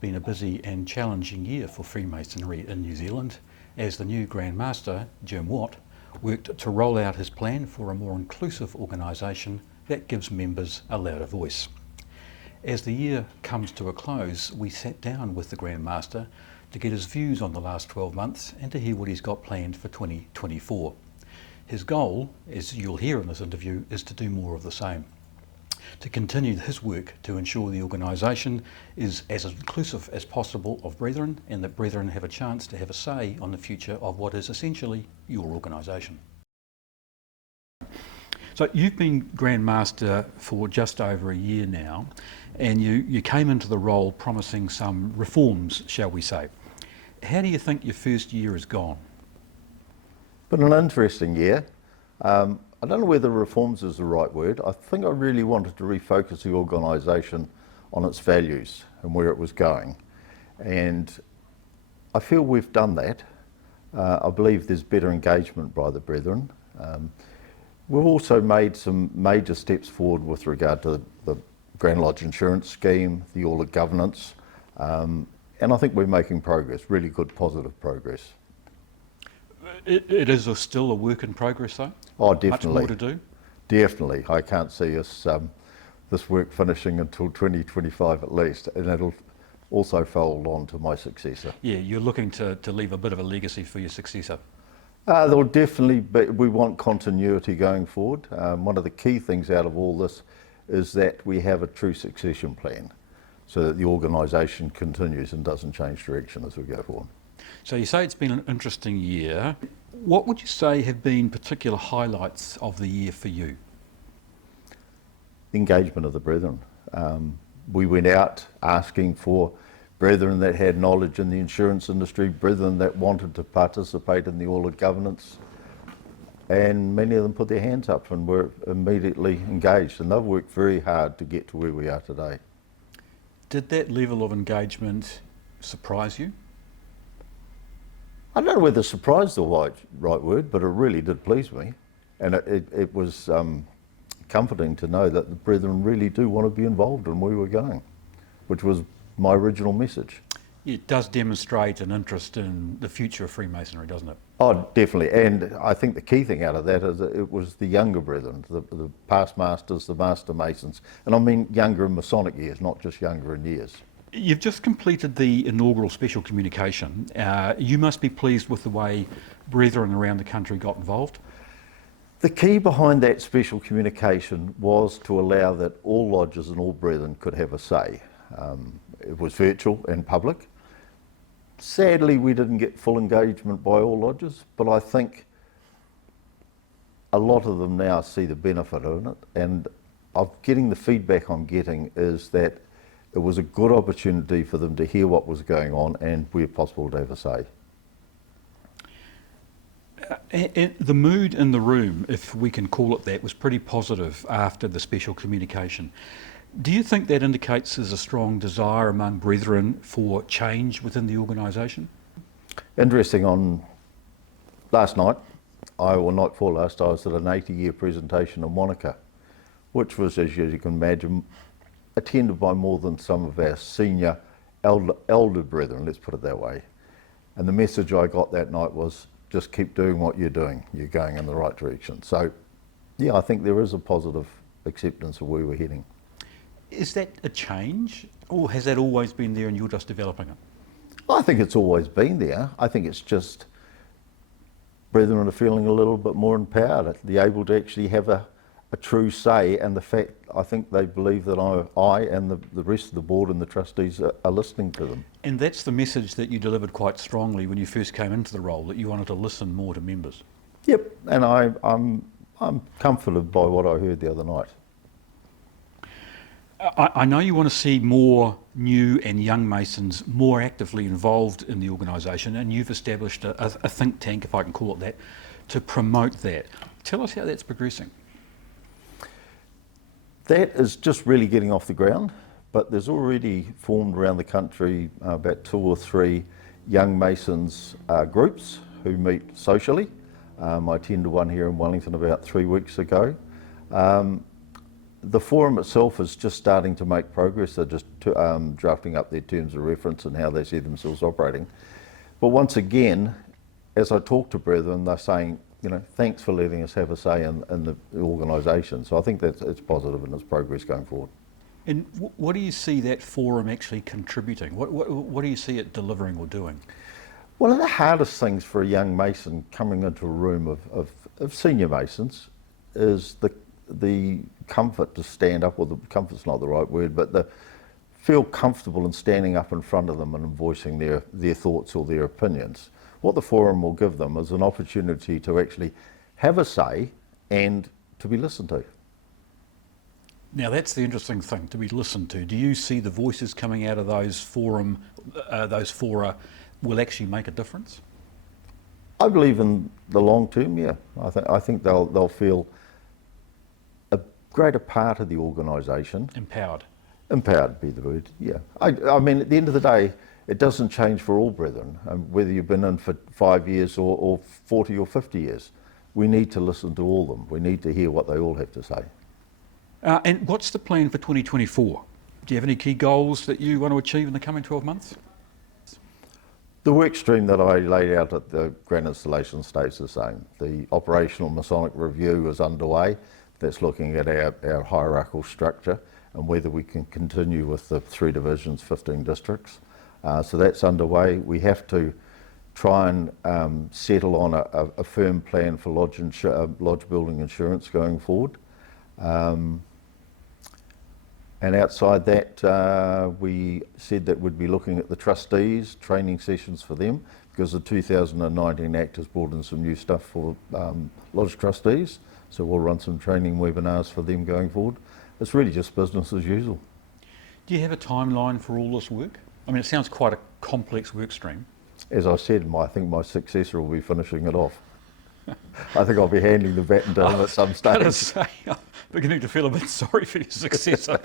been a busy and challenging year for Freemasonry in New Zealand as the new Grand Master, Jim Watt, worked to roll out his plan for a more inclusive organisation that gives members a louder voice. As the year comes to a close, we sat down with the Grand Master to get his views on the last 12 months and to hear what he's got planned for 2024. His goal, as you'll hear in this interview, is to do more of the same, to continue his work to ensure the organisation is as inclusive as possible of brethren, and that brethren have a chance to have a say on the future of what is essentially your organisation. So you've been Grand Master for just over a year now, and you came into the role promising some reforms, shall we say. How do you think your first year has gone? Been an interesting year. I don't know whether reforms is the right word. I think I really wanted to refocus the organisation on its values and where it was going. And I feel we've done that. I believe there's better engagement by the brethren. We've also made some major steps forward with regard to the Grand Lodge insurance scheme, the Order governance, and I think we're making progress, really good positive progress. It is still a work in progress though? Oh, definitely. Much more to do? Definitely. I can't see us this work finishing until 2025 at least, and it'll also fold on to my successor. Yeah, you're looking to leave a bit of a legacy for your successor. There'll definitely be, we want continuity going forward. One of the key things out of all this is that we have a true succession plan so that the organisation continues and doesn't change direction as we go forward. So you say it's been an interesting year. What would you say have been particular highlights of the year for you? The engagement of the brethren. We went out asking for brethren that had knowledge in the insurance industry, brethren that wanted to participate in the Order governance, and many of them put their hands up and were immediately engaged, and they've worked very hard to get to where we are today. Did that level of engagement surprise you? I don't know whether surprise is the right word, but it really did please me. And it was comforting to know that the brethren really do want to be involved in where we're going, which was my original message. It does demonstrate an interest in the future of Freemasonry, doesn't it? Oh, definitely. And I think the key thing out of that is that it was the younger brethren, the past masters, the master masons. And I mean younger in Masonic years, not just younger in years. You've just completed the inaugural special communication. You must be pleased with the way brethren around the country got involved. The key behind that special communication was to allow that all lodges and all brethren could have a say. It was virtual and public. Sadly, we didn't get full engagement by all lodges, but I think a lot of them now see the benefit in it. And of getting the feedback I'm getting is that it was a good opportunity for them to hear what was going on and where possible to have a say. The mood in the room, if we can call it that, was pretty positive after the special communication. Do you think that indicates there's a strong desire among brethren for change within the organisation? Interesting, on last night, or night before last, I was at an 80-year presentation in Wanaka, which was, as you can imagine, attended by more than some of our senior elder brethren, let's put it that way. And the message I got that night was, just keep doing what you're doing, you're going in the right direction. So yeah, I think there is a positive acceptance of where we're heading. Is that a change, or has that always been there and you're just developing it? I think it's always been there. I think it's just brethren are feeling a little bit more empowered, they're able to actually have a true say, and the fact I think they believe that I and the rest of the board and the trustees are listening to them. And that's the message that you delivered quite strongly when you first came into the role, that you wanted to listen more to members. Yep, and I'm comforted by what I heard the other night. I know you want to see more new and young Masons more actively involved in the organisation, and you've established a think tank, if I can call it that, to promote that. Tell us how that's progressing. That is just really getting off the ground, but there's already formed around the country about 2 or 3 young Masons groups who meet socially. I attended one here in Wellington about 3 weeks ago. the forum itself is just starting to make progress. They're just drafting up their terms of reference and how they see themselves operating. But once again, as I talk to brethren, they're saying, thanks for letting us have a say in the organisation. So I think that it's positive and it's progress going forward. And what do you see that forum actually contributing? What do you see it delivering or doing? One of the hardest things for a young mason coming into a room of senior masons is the comfort to stand up, or the comfort's not the right word, but the feel comfortable in standing up in front of them and voicing their thoughts or their opinions. What the forum will give them is an opportunity to actually have a say and to be listened to. Now that's the interesting thing, to be listened to. Do you see the voices coming out of those fora will actually make a difference? I believe in the long term, yeah. I think they'll feel a greater part of the organisation. Empowered. Empowered would be the word, yeah. I mean, at the end of the day, it doesn't change for all brethren, whether you've been in for 5 years or 40 or 50 years. We need to listen to all of them. We need to hear what they all have to say. And what's the plan for 2024? Do you have any key goals that you want to achieve in the coming 12 months? The work stream that I laid out at the Grand Installation stays the same. The operational Masonic review is underway. That's looking at our hierarchical structure and whether we can continue with the 3 divisions, 15 districts. So that's underway. We have to try and settle on a firm plan for lodge building insurance going forward. And outside that, we said that we'd be looking at the trustees, training sessions for them, because the 2019 Act has brought in some new stuff for lodge trustees. So we'll run some training webinars for them going forward. It's really just business as usual. Do you have a timeline for all this work? I mean, it sounds quite a complex work stream. As I said, I think my successor will be finishing it off. I think I'll be handing the baton to him at some stage. I gotta say, I'm beginning to feel a bit sorry for your successor.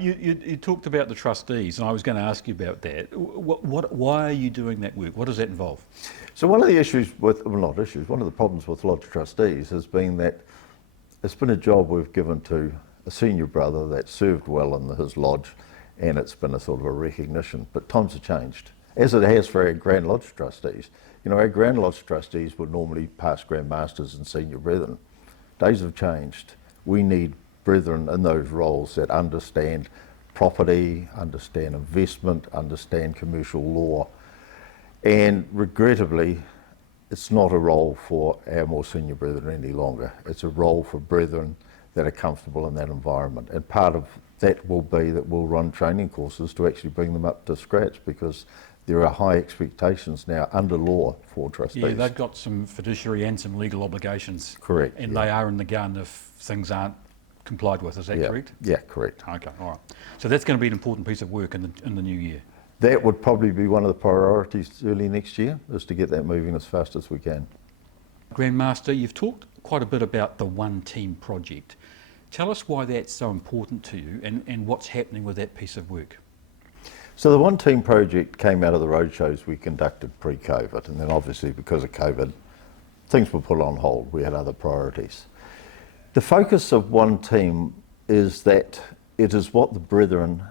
You talked about the trustees, and I was going to ask you about that. Why are you doing that work? What does that involve? So one of the issues with, well, not issues, one of the problems with lodge trustees has been that it's been a job we've given to a senior brother that served well in his lodge, and it's been a sort of a recognition. But times have changed, as it has for our Grand Lodge trustees. Our Grand Lodge trustees were normally past Grand Masters and senior brethren. Days have changed. We need brethren in those roles that understand property, understand investment, understand commercial law. And regrettably, it's not a role for our more senior brethren any longer. It's a role for brethren that are comfortable in that environment. And part of that will be that we'll run training courses to actually bring them up to scratch, because there are high expectations now under law for trustees. Yeah, they've got some fiduciary and some legal obligations. Correct. And they are in the gun if things aren't complied with, is that correct? Yeah, correct. Okay, all right. So that's going to be an important piece of work in the new year. That would probably be one of the priorities early next year, is to get that moving as fast as we can. Grandmaster, you've talked quite a bit about the One Team project. Tell us why that's so important to you and what's happening with that piece of work. So the One Team project came out of the roadshows we conducted pre-COVID, and then obviously because of COVID, things were put on hold. We had other priorities. The focus of One Team is that it is what the brethren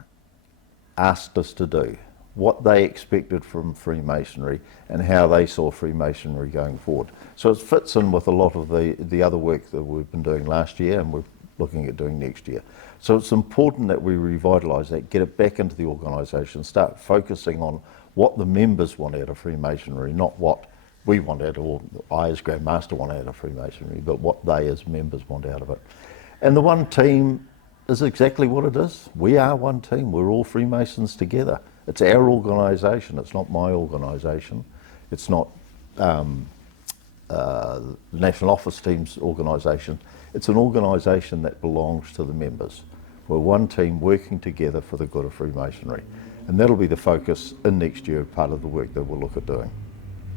asked us to do, what they expected from Freemasonry and how they saw Freemasonry going forward. So it fits in with a lot of the other work that we've been doing last year and we're looking at doing next year. So it's important that we revitalise that, get it back into the organisation, start focusing on what the members want out of Freemasonry, not what we want out, or I as Grand Master want out of Freemasonry, but what they as members want out of it. And the One Team is exactly what it is. We are one team. We're all Freemasons together. It's our organisation. It's not my organisation. It's not the National Office Team's organisation. It's an organisation that belongs to the members. We're one team working together for the good of Freemasonry. And that'll be the focus in next year, part of the work that we'll look at doing.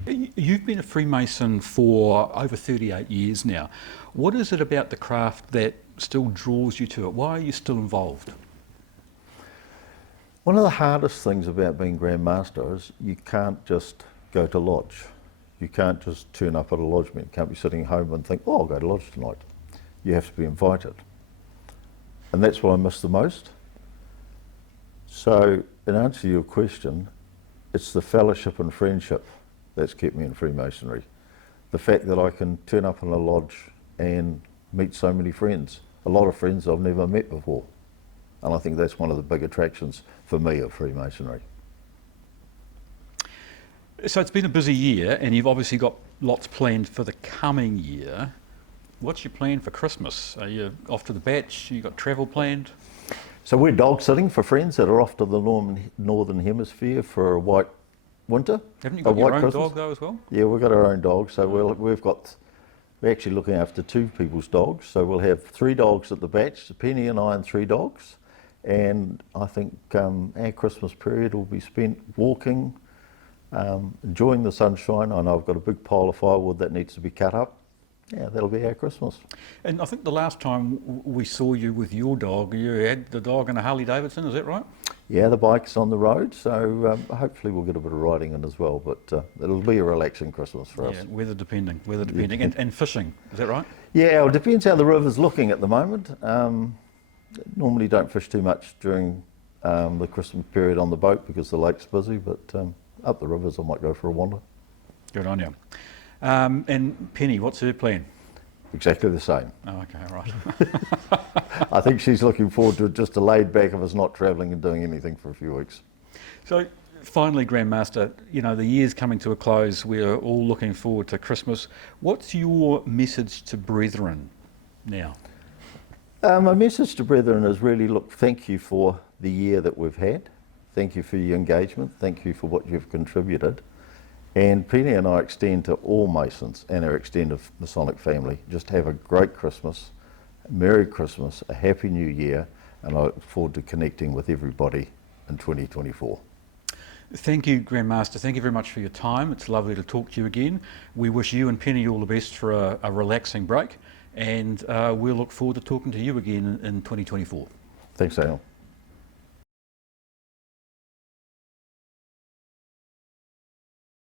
You've been a Freemason for over 38 years now. What is it about the craft that still draws you to it? Why are you still involved? One of the hardest things about being Grand Master is you can't just go to lodge. You can't just turn up at a lodgement. You can't be sitting home and think, oh, I'll go to lodge tonight. you have to be invited. And that's what I miss the most. So, in answer to your question, it's the fellowship and friendship that's kept me in Freemasonry. The fact that I can turn up in a lodge and meet so many friends, a lot of friends I've never met before. And I think that's one of the big attractions for me of Freemasonry. So it's been a busy year, and you've obviously got lots planned for the coming year. What's your plan for Christmas? Are you off to the Batch? You got travel planned? So we're dog sitting for friends that are off to the northern hemisphere for a white winter. Haven't you got your white own Christmas. dog though as well? Yeah, we've got our own dog. So we're actually looking after 2 people's dogs. So we'll have 3 dogs at the Batch, Penny and I and 3 dogs. And I think our Christmas period will be spent walking, enjoying the sunshine. I know I've got a big pile of firewood that needs to be cut up. Yeah, that'll be our Christmas. And I think the last time we saw you with your dog, you had the dog in a Harley Davidson, is that right? Yeah, the bike's on the road, so hopefully we'll get a bit of riding in as well, but it'll be a relaxing Christmas for us. Yeah, weather depending. And fishing, is that right? Yeah, well, it depends how the river's looking at the moment. Normally don't fish too much during the Christmas period on the boat because the lake's busy, but up the rivers I might go for a wander. Good on you. And Penny, what's her plan? Exactly the same. Oh, okay, right. I think she's looking forward to just a laid back of us not travelling and doing anything for a few weeks. So finally, Grandmaster, you know, the year's coming to a close. We're all looking forward to Christmas. What's your message to brethren now? My message to brethren is really, look, thank you for the year that we've had. Thank you for your engagement. Thank you for what you've contributed. And Penny and I extend to all Masons and our extended Masonic family, just have a great Christmas, a Merry Christmas, a Happy New Year, and I look forward to connecting with everybody in 2024. Thank you, Grandmaster. Thank you very much for your time. It's lovely to talk to you again. We wish you and Penny all the best for a relaxing break, and we'll look forward to talking to you again in 2024. Thanks, Daniel.